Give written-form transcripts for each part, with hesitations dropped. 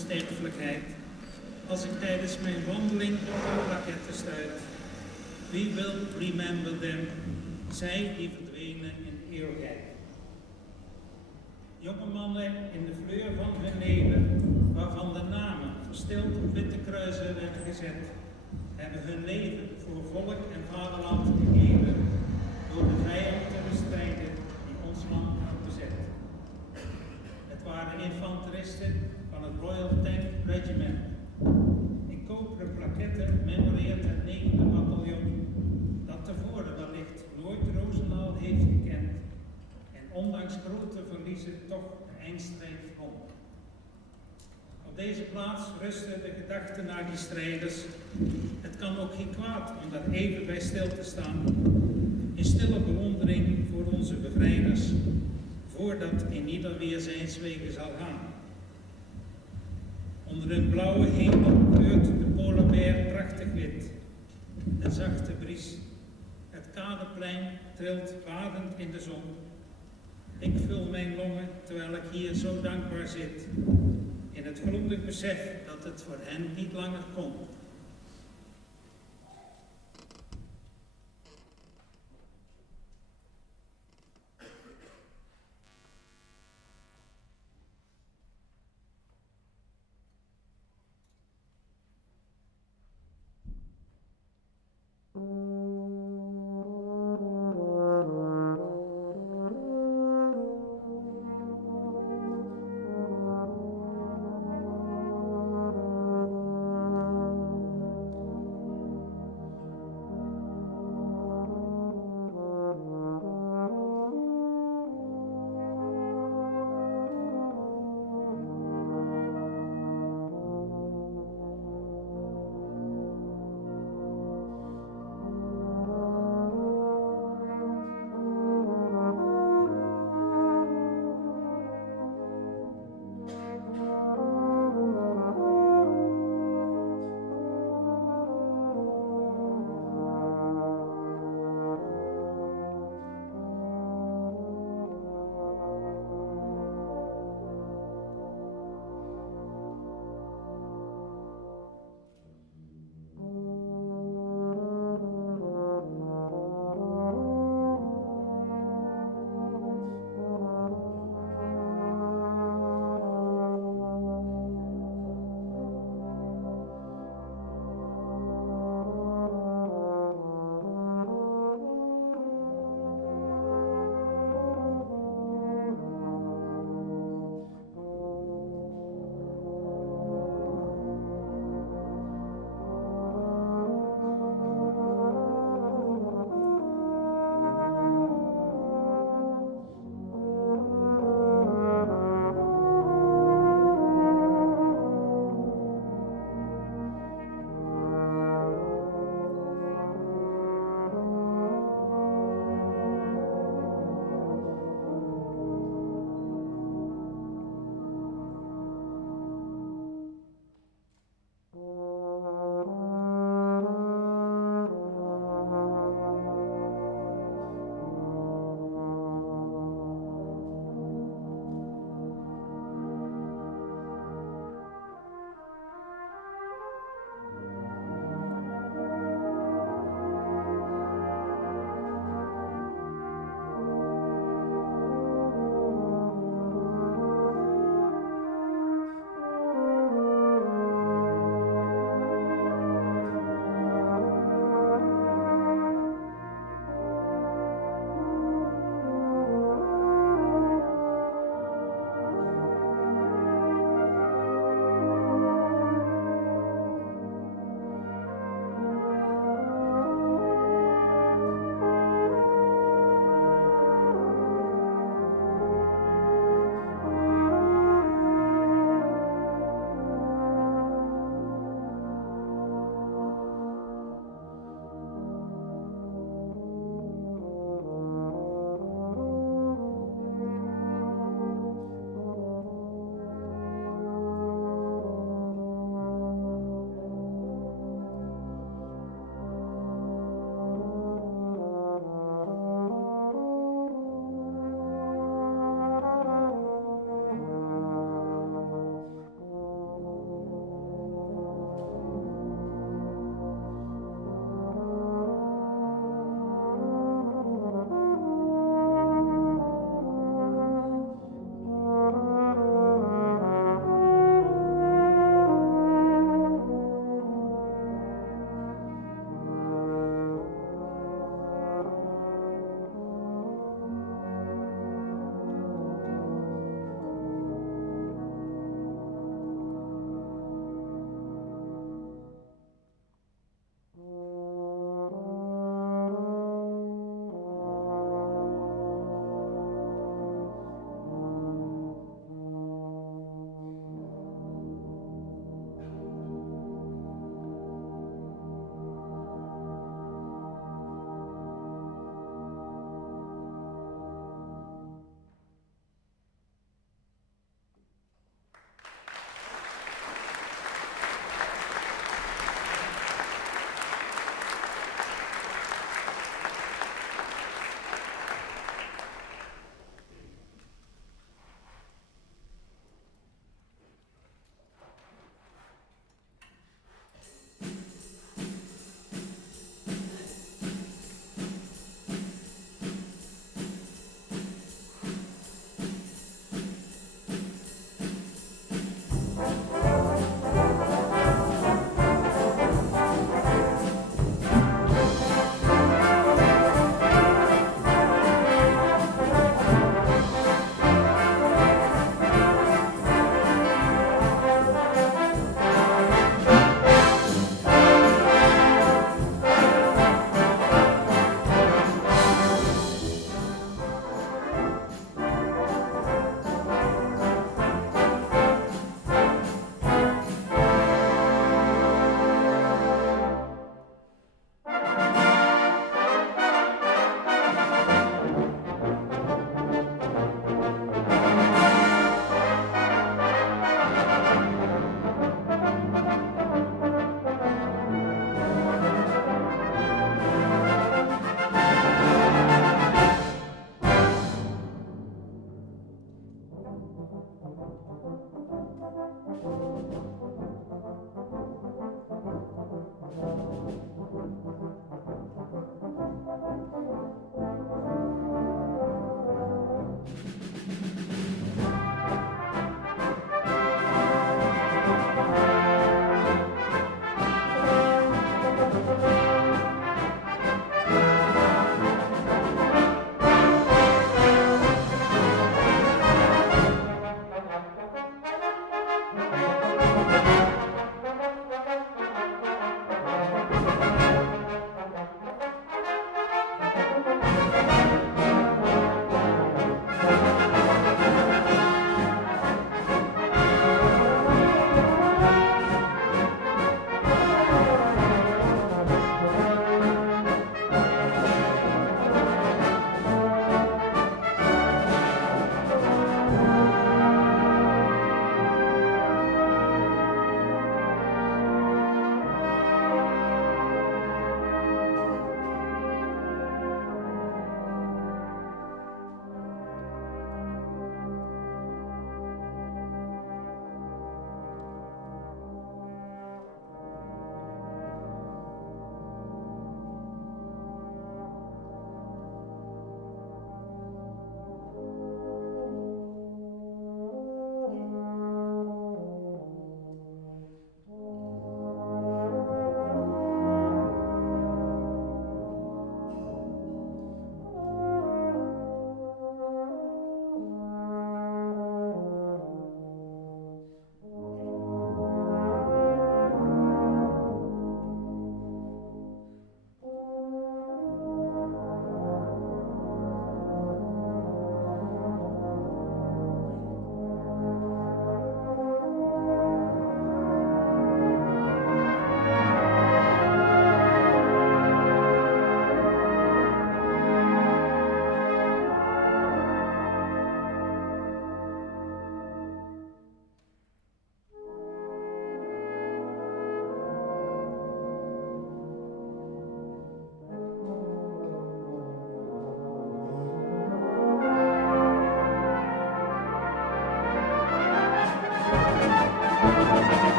onsterfelijkheid als ik tijdens mijn wandeling op de plaketten stuit. We will remember them, zij die verdwenen in de eeuwigheid. Jonge mannen in de fleur van hun leven, waarvan de namen verstild op witte kruisen werden gezet, hebben hun leven voor volk en vaderland gegeven door de vijand te bestrijden die ons land had bezet. Het waren infanteristen van het Royal Tank Regiment. In koperen plaketten memoreert het 9e bataljon, dat tevoren wellicht nooit Roosendaal heeft gekend en ondanks grote verliezen toch de eindstrijd won. Op deze plaats rusten de gedachten naar die strijders. Het kan ook geen kwaad om daar even bij stil te staan, in stille bewondering voor onze bevrijders, voordat in ieder weer zijn wegen zal gaan. Onder een blauwe hemel kleurt de polarbeer prachtig wit. Een zachte bries. Het Kadeplein trilt wadend in de zon. Ik vul mijn longen terwijl ik hier zo dankbaar zit, in het grondig besef dat het voor hen niet langer kon.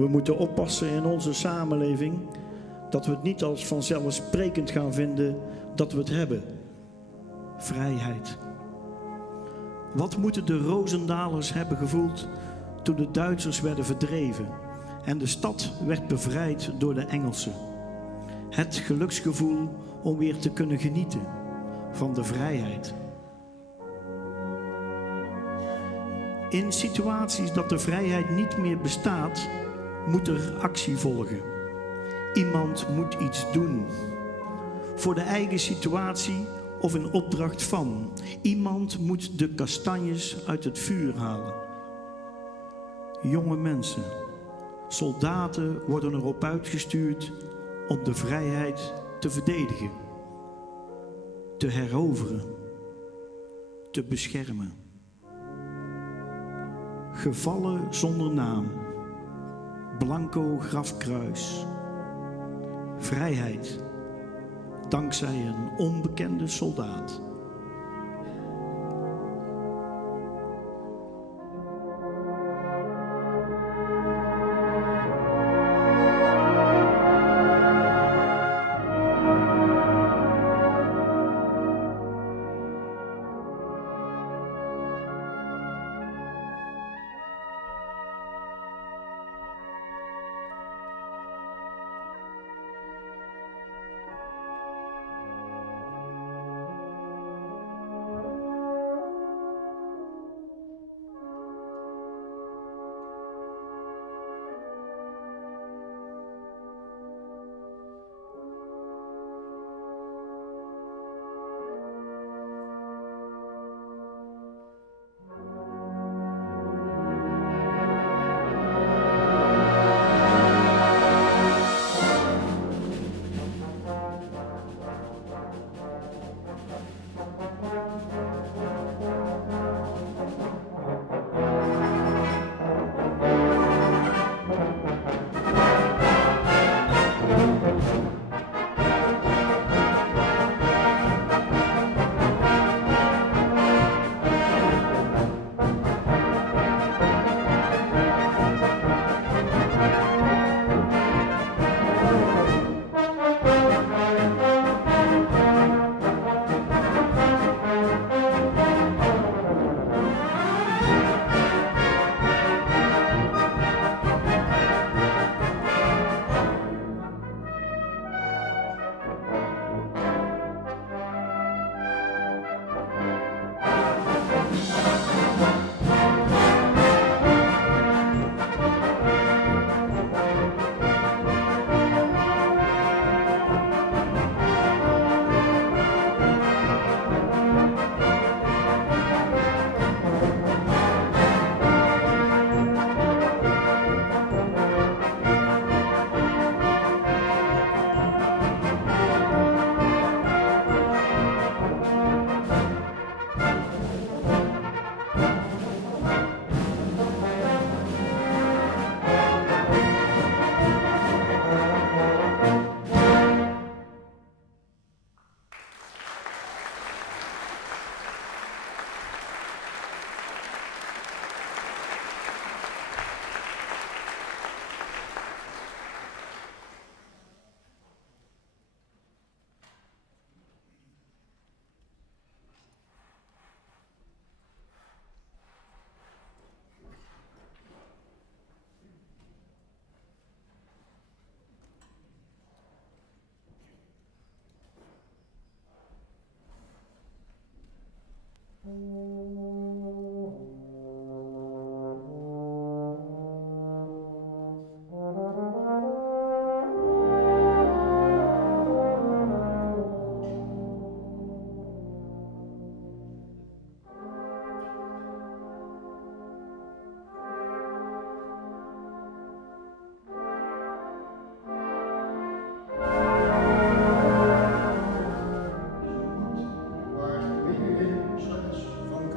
We moeten oppassen in onze samenleving dat we het niet als vanzelfsprekend gaan vinden dat we het hebben. Vrijheid. Wat moeten de Roosendalers hebben gevoeld toen de Duitsers werden verdreven en de stad werd bevrijd door de Engelsen? Het geluksgevoel om weer te kunnen genieten van de vrijheid. In situaties dat de vrijheid niet meer bestaat, moet er actie volgen. Iemand moet iets doen. Voor de eigen situatie of in opdracht van. Iemand moet de kastanjes uit het vuur halen. Jonge mensen, soldaten worden erop uitgestuurd om de vrijheid te verdedigen, te heroveren, te beschermen. Gevallen zonder naam, blanco grafkruis. Vrijheid, dankzij een onbekende soldaat. Van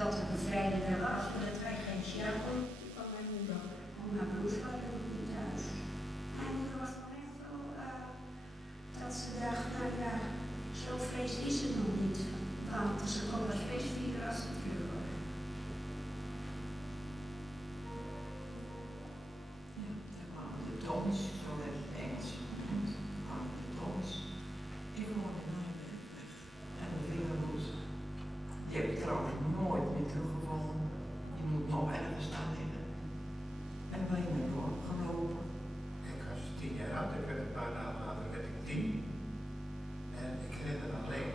Dat de bevrijding er was, maar dat wij geen sjakel van mijn moeder. Om haar bloed hadden we niet thuis. Mijn moeder was nog echt wel dat ze dacht, nou ja, zo vlees is het nog niet. Want ze kon het vlees vieren als het vuur wordt. Ja, dan kwamen de tons, zo werd het Engels genoemd. Dan kwamen de tons. Die woonde in Nijmegen weg. En de vingerhoes. Die heb ik trouwens nooit meer teruggevonden. Die moet nog ergens staan liggen. En ben je naar dorp gelopen. Ik was 10 jaar oud, ik werd een paar dagen later werd ik 10. En ik rende alleen